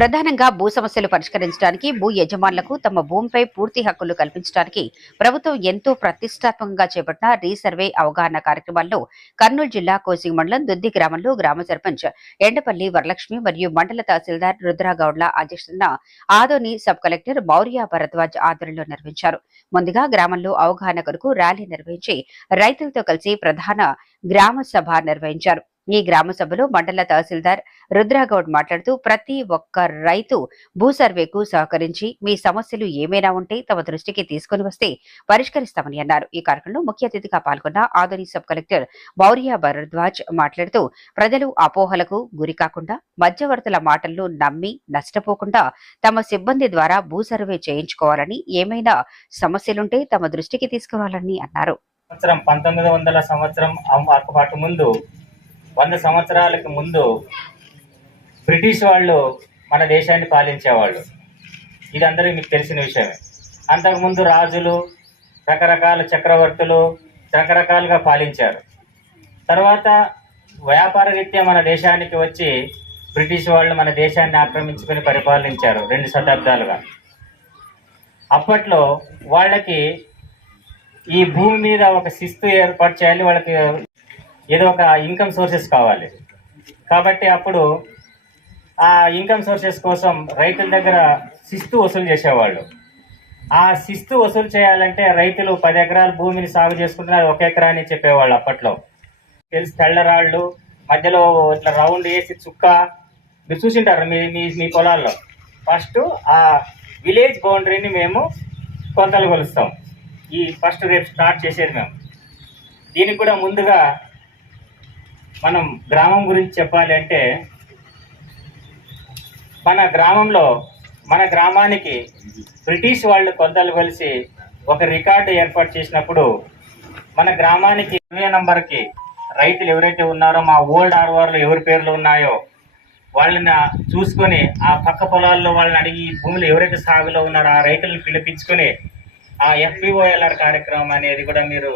ప్రధానంగా భూ సమస్యలు పరిష్కరించడానికి భూ యజమానులకు తమ భూమిపై పూర్తి హక్కులు కల్పించడానికి ప్రభుత్వం ఎంతో ప్రతిష్టాత్మకంగా చేపట్టిన రీసర్వే అవగాహన కార్యక్రమాల్లో కర్నూలు జిల్లా కోసింగ్ మండలం దుద్ది గ్రామంలో గ్రామ సర్పంచ్ ఎండపల్లి వరలక్ష్మి మరియు మండల తహసీల్దార్ రుద్రాగౌడ్ల అధ్యక్షతన ఆదోని సబ్ కలెక్టర్ మౌర్య భరద్వాజ్ ఆధ్వర్యంలో నిర్వహించారు. ముందుగా గ్రామంలో అవగాహన కొరకు ర్యాలీ నిర్వహించి రైతులతో కలిసి ప్రధాన గ్రామ సభ నిర్వహించారు. ఈ గ్రామ సభలో మండల తహసీల్దార్ రుద్రాగౌడ్ మాట్లాడుతూ ప్రతి ఒక్క రైతు భూ సర్వేకు సహకరించి మీ సమస్యలు ఏమైనా ఉంటే తమ దృష్టికి తీసుకుని వస్తే పరిష్కరిస్తామని అన్నారు. ఈ కార్యక్రమంలో ముఖ్య అతిథిగా పాల్గొన్న ఆదోని సబ్ కలెక్టర్ మౌర్య భరద్వాజ్ మాట్లాడుతూ ప్రజలు అపోహలకు గురి కాకుండా మధ్యవర్తుల మాటలను నమ్మి నష్టపోకుండా తమ సిబ్బంది ద్వారా భూ సర్వే చేయించుకోవాలని ఏమైనా సమస్యలుంటే తమ దృష్టికి తీసుకురావాలని అన్నారు. సంవత్సరం పంతొమ్మిది వందల సంవత్సరం పాటు ముందు వంద సంవత్సరాలకు ముందు బ్రిటిష్ వాళ్ళు మన దేశాన్ని పాలించేవాళ్ళు. ఇది అందరికీ మీకు తెలిసిన విషయమే. అంతకుముందు రాజులు రకరకాల చక్రవర్తులు రకరకాలుగా పాలించారు. తర్వాత వ్యాపార రీత్యా మన దేశానికి వచ్చి బ్రిటిష్ వాళ్ళు మన దేశాన్ని ఆక్రమించుకొని పరిపాలించారు రెండు శతాబ్దాలుగా. అప్పట్లో వాళ్ళకి ఈ భూమి మీద ఒక శిస్తు ఏర్పాటు చేయాలి వాళ్ళకి ఏదో ఒక ఇన్కమ్ సోర్సెస్ కావాలి. కాబట్టి అప్పుడు ఆ ఇన్కమ్ సోర్సెస్ కోసం రైతుల దగ్గర శిస్తు వసూలు చేసేవాళ్ళు. ఆ శిస్తు వసూలు చేయాలంటే రైతులు పది ఎకరాల భూమిని సాగు చేసుకుంటున్నారు ఒక ఎకరా అని చెప్పేవాళ్ళు అప్పట్లో. తెలిసి తెల్లరాళ్ళు మధ్యలో ఇట్లా రౌండ్ వేసి చుక్క. మీరు చూసింటారు మీ మీ మీ పొలాల్లో. ఫస్ట్ ఆ విలేజ్ బౌండరీని మేము కొలతలు కొలుస్తాం. ఈ ఫస్ట్ రేపు స్టార్ట్ చేసేది మేము. దీనికి కూడా ముందుగా మనం గ్రామం గురించి చెప్పాలి అంటే మన గ్రామంలో మన గ్రామానికి బ్రిటిష్ వాళ్ళు కొలతలు కలిసి ఒక రికార్డు ఏర్పాటు చేసినప్పుడు మన గ్రామానికి ఇరవై నంబర్కి రైతులు ఎవరైతే ఉన్నారో మా ఓల్డ్ ఆర్వార్లు ఎవరి పేర్లు ఉన్నాయో వాళ్ళని చూసుకొని ఆ పక్క పొలాల్లో వాళ్ళని అడిగి భూములు ఎవరైతే సాగులో ఉన్నారో ఆ రైతులను పిలిపించుకొని ఆ ఎఫ్పిఓఎల్ఆర్ కార్యక్రమం అనేది కూడా మీరు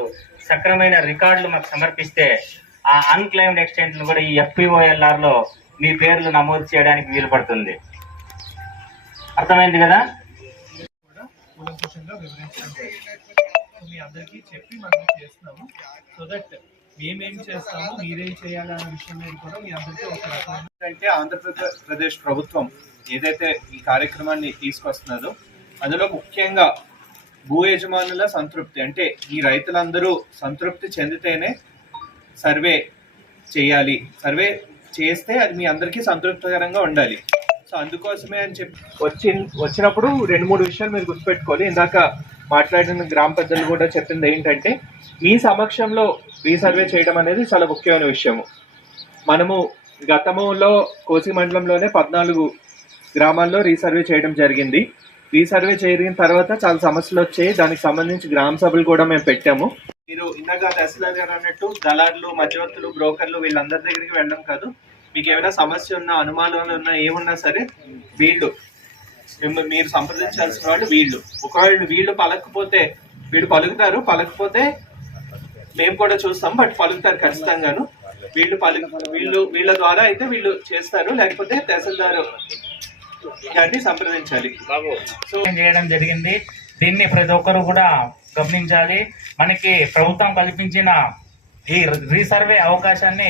సక్రమైన రికార్డులు మాకు సమర్పిస్తే ఆ అన్క్లైమ్డ్ ఎక్స్టెంట్లు కూడా ఈ ఎఫ్పిఓఎల్ఆర్లో మీ పేర్లు నమోదు చేయడానికి వీలు పడుతుంది. అర్థమైంది కదా? మీ అందరికీ చెప్పి మనం చేస్తున్నాము. సో దట్ మేమేం చేస్తాము మీరేం చేయాలన్న విషయం మీద కూడా మీ అందరికీ ఒక రకమైన అంటే ఆంధ్రప్రదేశ్ ప్రదేశ్ ప్రభుత్వం ఏదైతే ఈ కార్యక్రమాన్ని తీసుకొస్తున్నదో అందులో ముఖ్యంగా భూ యజమానుల సంతృప్తి. అంటే ఈ రైతులందరూ సంతృప్తి చెందితేనే సర్వే చేయాలి. సర్వే చేస్తే అది మీ అందరికీ సంతృప్తికరంగా ఉండాలి. సో అందుకోసమే అని చెప్పి వచ్చి వచ్చినప్పుడు రెండు మూడు విషయాలు మీరు గుర్తుపెట్టుకోవాలి. ఇందాక మాట్లాడిన గ్రామ పెద్దలు కూడా చెప్పింది ఏంటంటే మీ సమక్షంలో రీసర్వే చేయడం అనేది చాలా ముఖ్యమైన విషయము. మనము గతములో కోసి మండలంలోనే పద్నాలుగు గ్రామాల్లో రీసర్వే చేయడం జరిగింది. రీసర్వే జరిగిన తర్వాత చాలా సమస్యలు వచ్చాయి. దానికి సంబంధించి గ్రామ సభలు కూడా మేము పెట్టాము. మీరు ఇందాక తహసీల్దార్ గారు అన్నట్టు దళారులు మధ్యవర్తులు బ్రోకర్లు వీళ్ళందరి దగ్గరికి వెళ్ళడం కాదు. మీకు ఏమైనా సమస్య ఉన్నా అనుమానాలు ఉన్నా ఏమున్నా సరే వీళ్ళు మీరు సంప్రదించాల్సిన వాళ్ళు వీళ్ళు. ఒకవేళ వీళ్ళు పలకపోతే వీళ్ళు పలుకుతారు పలకపోతే మేము కూడా చూస్తాం బట్ పలుకుతారు ఖచ్చితంగాను. వీళ్ళు పలు వీళ్ళు వీళ్ళ ద్వారా అయితే వీళ్ళు చేస్తారు లేకపోతే తహసీల్దారు గారిని సంప్రదించాలి. సో చేయడం జరిగింది? దీన్ని ప్రతి ఒక్కరు కూడా గమనించాలి. మనకి ప్రభుత్వం కల్పించిన ఈ రీసర్వే అవకాశాన్ని